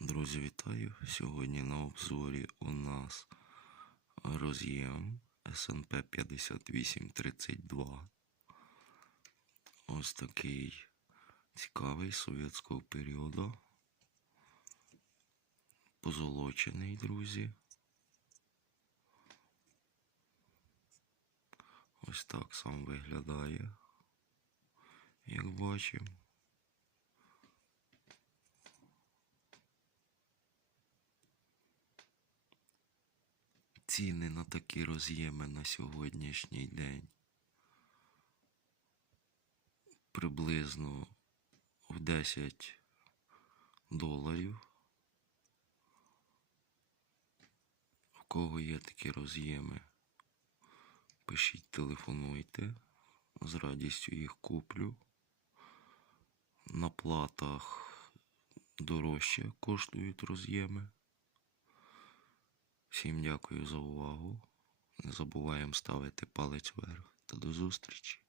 Друзі, вітаю! Сьогодні на обзорі у нас роз'єм SNP 5832. Ось такий цікавий совєтського періоду. Позолочений, друзі. Ось так сам виглядає, як бачимо. Ціни на такі роз'єми на сьогоднішній день приблизно в 10 доларів. У кого є такі роз'єми, пишіть, телефонуйте, з радістю їх куплю. На платах дорожче коштують роз'єми. Всім дякую за увагу. Не забуваємо ставити палець вверх та до зустрічі.